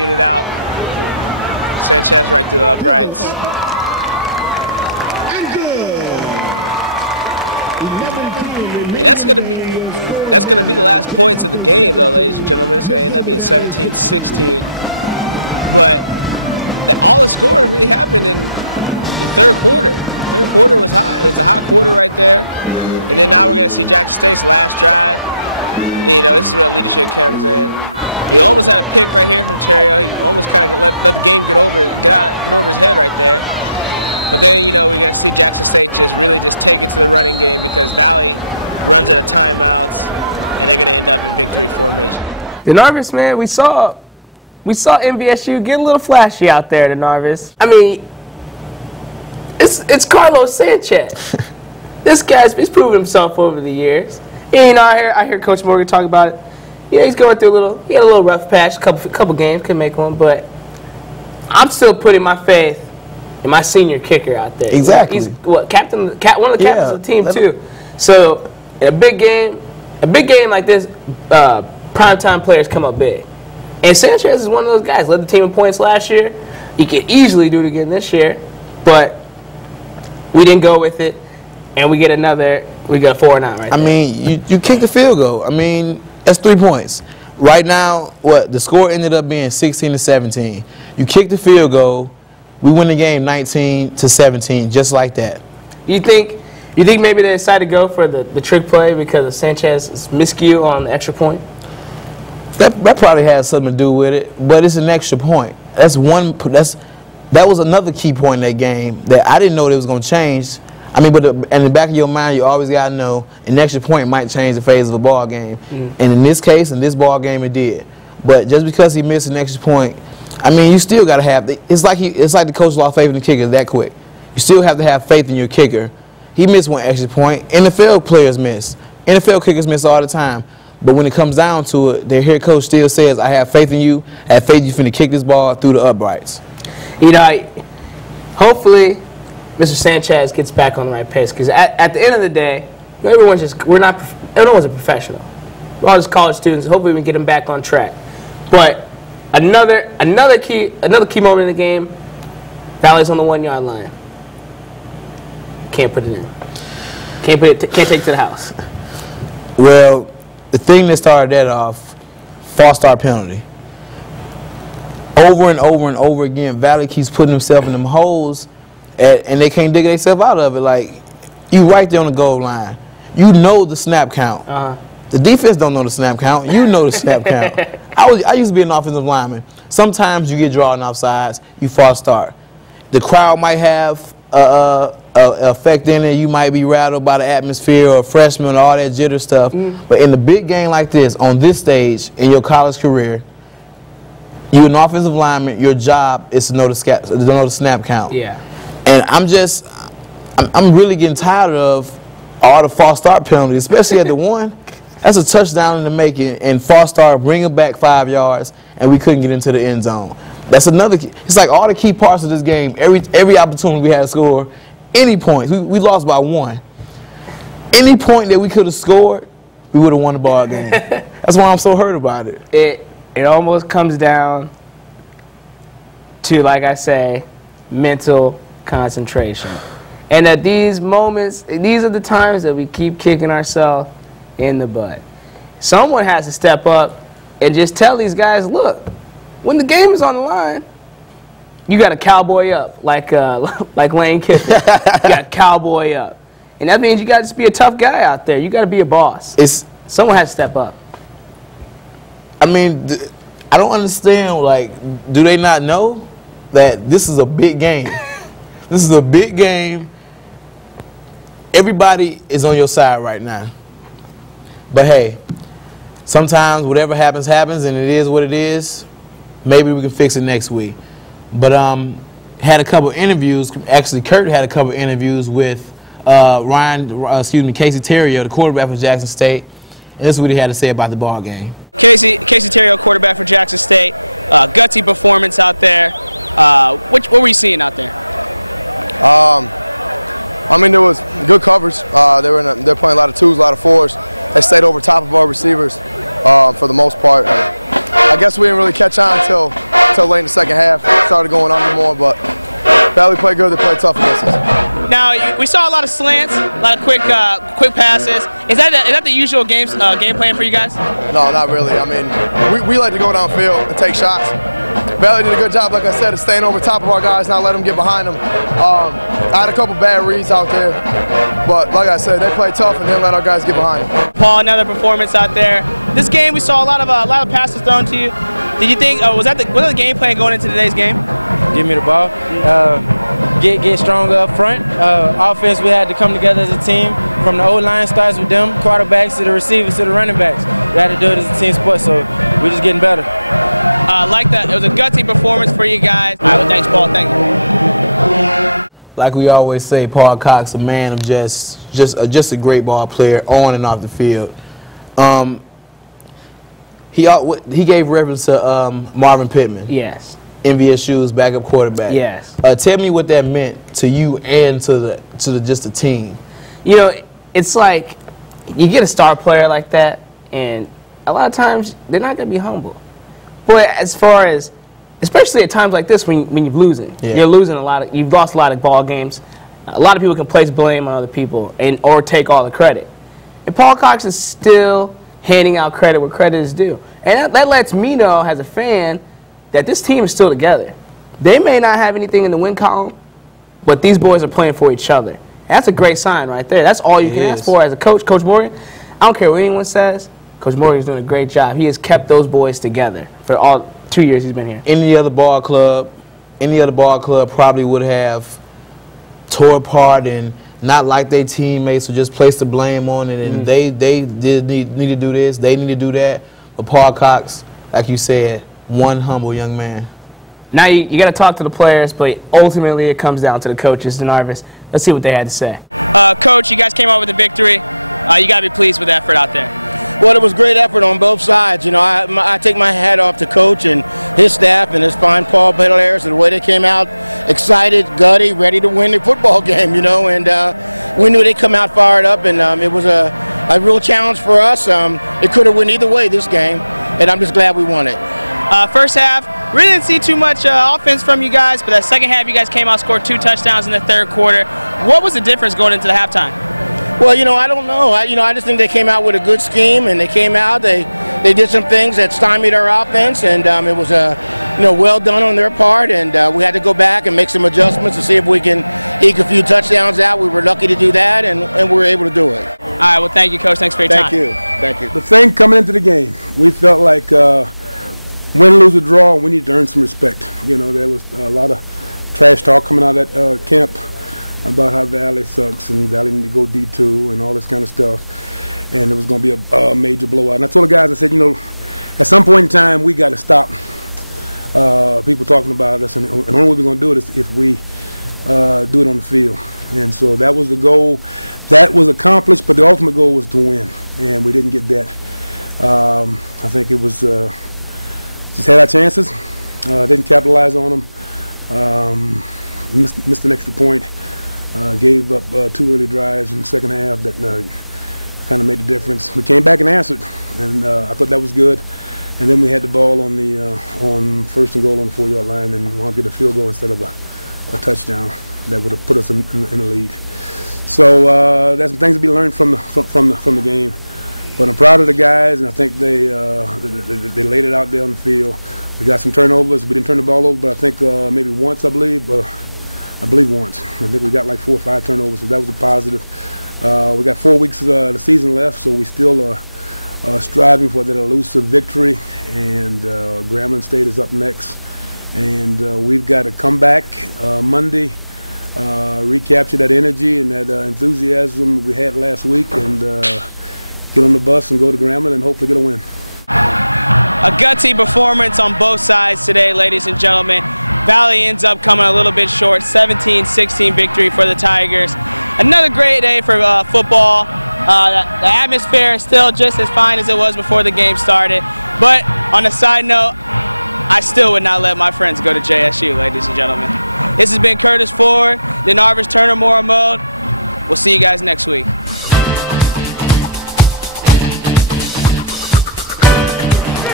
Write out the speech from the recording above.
It out. Sanchez right through the uprights. And that's gonna be the last points of the game, though, ladies and gentlemen. It's gonna end up being 17-16. But all the scoring really happened in the third quarter. The third quarter was hot. It was a hot quarter right there. And then now we're gonna see Jackson State's last drive. You know, this is where leadership comes in. He almost had a pick right here from Terrio. He almost kind of let the game get over his head right there. But then, you know, we're going to see Jackson State just take it to the running game because Valley runs out of timeouts, and they're going to end up in victory formation. The Narvis, man, we saw MVSU get a little flashy out there, the Narvis. I mean, it's Carlos Sanchez. This he's proven himself over the years. And, you know, I hear Coach Morgan talk about it. Yeah, he's going through he had a little rough patch, couple games, couldn't make one, but I'm still putting my faith in my senior kicker out there. Exactly. He's one of the captains of the team too. So in a big game like this, primetime players come up big. And Sanchez is one of those guys. Led the team in points last year. He could easily do it again this year, but we didn't go with it, and we get a 4-9 right there. I mean, you kicked the field goal. I mean, that's 3 points. Right now, the score ended up being 16-17. You kicked the field goal. We win the game 19-17, just like that. You think maybe they decided to go for the trick play because of Sanchez's miscue on the extra point? That probably has something to do with it, but it's an extra point. That was another key point in that game that I didn't know that was going to change. I mean, but in the back of your mind, you always got to know an extra point might change the phase of a ball game. And in this case, in this ball game, it did. But just because he missed an extra point, I mean, you still got to have it's like the coach lost faith in the kicker that quick. You still have to have faith in your kicker. He missed one extra point. NFL players miss. NFL kickers miss all the time. But when it comes down to it, their head coach still says, "I have faith in you. I have faith you finna kick this ball through the uprights." You know, hopefully Mr. Sanchez gets back on the right pace because at the end of the day, everyone's a professional. We're all just college students. Hopefully we can get him back on track. But another key moment in the game, Valley's on the 1-yard line. Can't put it in. Can't take it to the house. Well, the thing that started that off, false start penalty. Over and over and over again, Valley keeps putting himself in them holes. And they can't dig themselves out of it. Like, you right there on the goal line. You know the snap count. The defense don't know the snap count. You know the snap count. I used to be an offensive lineman. Sometimes you get drawn offsides, you false start. The crowd might have a effect in it. You might be rattled by the atmosphere or freshmen or all that jitter stuff. But in the big game like this, on this stage in your college career, you're an offensive lineman. Your job is to know the snap count. Yeah. And I'm really getting tired of all the false start penalties, especially at the one. That's a touchdown in the making, and false start, bring it back 5 yards, and we couldn't get into the end zone. That's another key. It's like all the key parts of this game, every opportunity we had to score, any points, we lost by 1. Any point that we could have scored, we would have won the ball game. That's why I'm so hurt about it. It almost comes down to, like I say, mental concentration. And at these moments, these are the times that we keep kicking ourselves in the butt. Someone has to step up and just tell these guys, look, when the game is on the line, you got to cowboy up like Lane Kiffin. You got to cowboy up. And that means you got to just be a tough guy out there. You got to be a boss. Someone has to step up. I mean, I don't understand, like, do they not know that this is a big game? This is a big game. Everybody is on your side right now. But hey, sometimes whatever happens, happens, and it is what it is. Maybe we can fix it next week. But had a couple interviews. Actually, Kurt had a couple interviews with Casey Terrio, the quarterback for Jackson State. And this is what he had to say about the ball game. Casey Terrio, quarterback for Jackson State. Gutsy performance out there. What were you seeing out there? I mean, there was good coverage. They're playing a lot of twos, a lot of fours. They stayed over top of our receivers for the most part. I guess we didn't really catch on until until late in the second half. Started going under more, but Valley played good. They played tough against us. Now, we saw a lot of slants, a lot of quick passes. Is that the usual game plan for you guys? No, not really. I mean, we like to go downfield and take shots. Valley did a good job, like I said, of staying over top of our guys, not letting them get behind them. I had a couple bad reads out there, but like I said, they played tough and didn't let our guys get behind them. Paul, another performance out there. This game, we saw a lot of passes thrown to you. Did you think was that the game plan going into today's game? Give me the ball. Get stronger up front. Offense, we had to come together as a team. From the O-line starts with them, quarterbacks to the receivers to the running backs. We had to do it as a team sport, so we're just getting better. Like that. It was a gutsy performance for you guys. All right, well, thanks, Paul. Thank you. Like we always say, Paul Cox, a man of just a great ball player on and off the field. He gave reference to Marvin Pittman. Yes. MVSU's backup quarterback. Yes. Tell me what that meant to you and to just the team. You know, it's like you get a star player like that, and a lot of times they're not going to be humble. But as far as, especially at times like this when you're losing, you're losing you've lost a lot of ball games. A lot of people can place blame on other people or take all the credit. And Paul Cox is still handing out credit where credit is due. And that lets me know as a fan that this team is still together. They may not have anything in the win column, but these boys are playing for each other. That's a great sign right there. That's all you can ask for as a coach. Coach Morgan, I don't care what anyone says, Coach Morgan's doing a great job. He has kept those boys together for all 2 years he's been here. Any other ball club probably would have tore apart and not like their teammates or just place the blame on it, and they did need to do this, they need to do that. But Paul Cox, like you said, one humble young man. Now you got to talk to the players, but ultimately it comes down to the coaches, DeNarvis. Let's see what they had to say. Coach, you guys came out with a victory. You got to be pleased with the effort out there. Well, it was great effort on both sides. You know, I take my hat off to Coach and his staff and his fine ball players and the way they came out excited, gutty, ready to win the football game, you know, and we knew they'd come out fired up, and it was a real challenge for us. It could have went either way this game, and I'm just glad we won it. First half, really didn't see too much offense from you guys, but that second half you guys came out, scored 2 touchdowns in the third quarter. What was the difference going into the halftime? Well, you know, I don't know. I just think they came out with a good scheme, and they came out. They did some things that stymied our offense, and it was well done on their part. And we had to go back and make some adjustments to see if we can eke a few touchdowns out. We were lucky to do that, and we were able to do it. All right. Well, thank you, Coach. Thanks for your time. Thank you. The thing coming into the game, we felt like win, lose, or draw, we need to earn some respect. You know, there was a lot of trash talk coming out at camp about how Valley sucks and Valley need to go D2 and all this kind of stuff, and it was going to be a major blowout. And I told the guys, I said, you know, at some point in time we got to stop people talking about us, and the only way we're going to do it is if we do it on the field. And so that was the goal. That was accomplished, but the ultimate goal was to win, and we didn't get that. I think it was just had our chances, didn't capitalize on them, missed an extra point. Gave up 2 early drives in the second half that kind of made the difference. We came back and answered, and I thought that was good. And then we had the ball on the on first and goal on the 4-yard line, and wanted to get a field goal instead of a touchdown that would have put us in the lead. So that's some things to be learned from the game. But I'm proud of the guys, and I think they laid it out there on the field. We got some turnovers. We didn't turn the ball over, but I think maybe once, I believe once. I think we got like 4 or 5 turnovers, so that was a positive. We got 4 weeks of the season left, so we still are striving for that elusive victory. And Grambling State is up next, and we've got to come back Monday, recapture that energy and that enthusiasm we had last week, and get on the bus and go to Grambling and hopefully get a win. A gutsy performance on both sides today, ladies and gentlemen. Valley ends up coming a little bit short, 17-16 victory for the Tigers. Another great day for football. The atmosphere is still just as fine as it was before the game started. But on a side note, I still would not let my friends go to JSU, ladies and gentlemen. This has been Curtis Ford, DeNarvis Turner Moore Mode. We'll see you guys next week.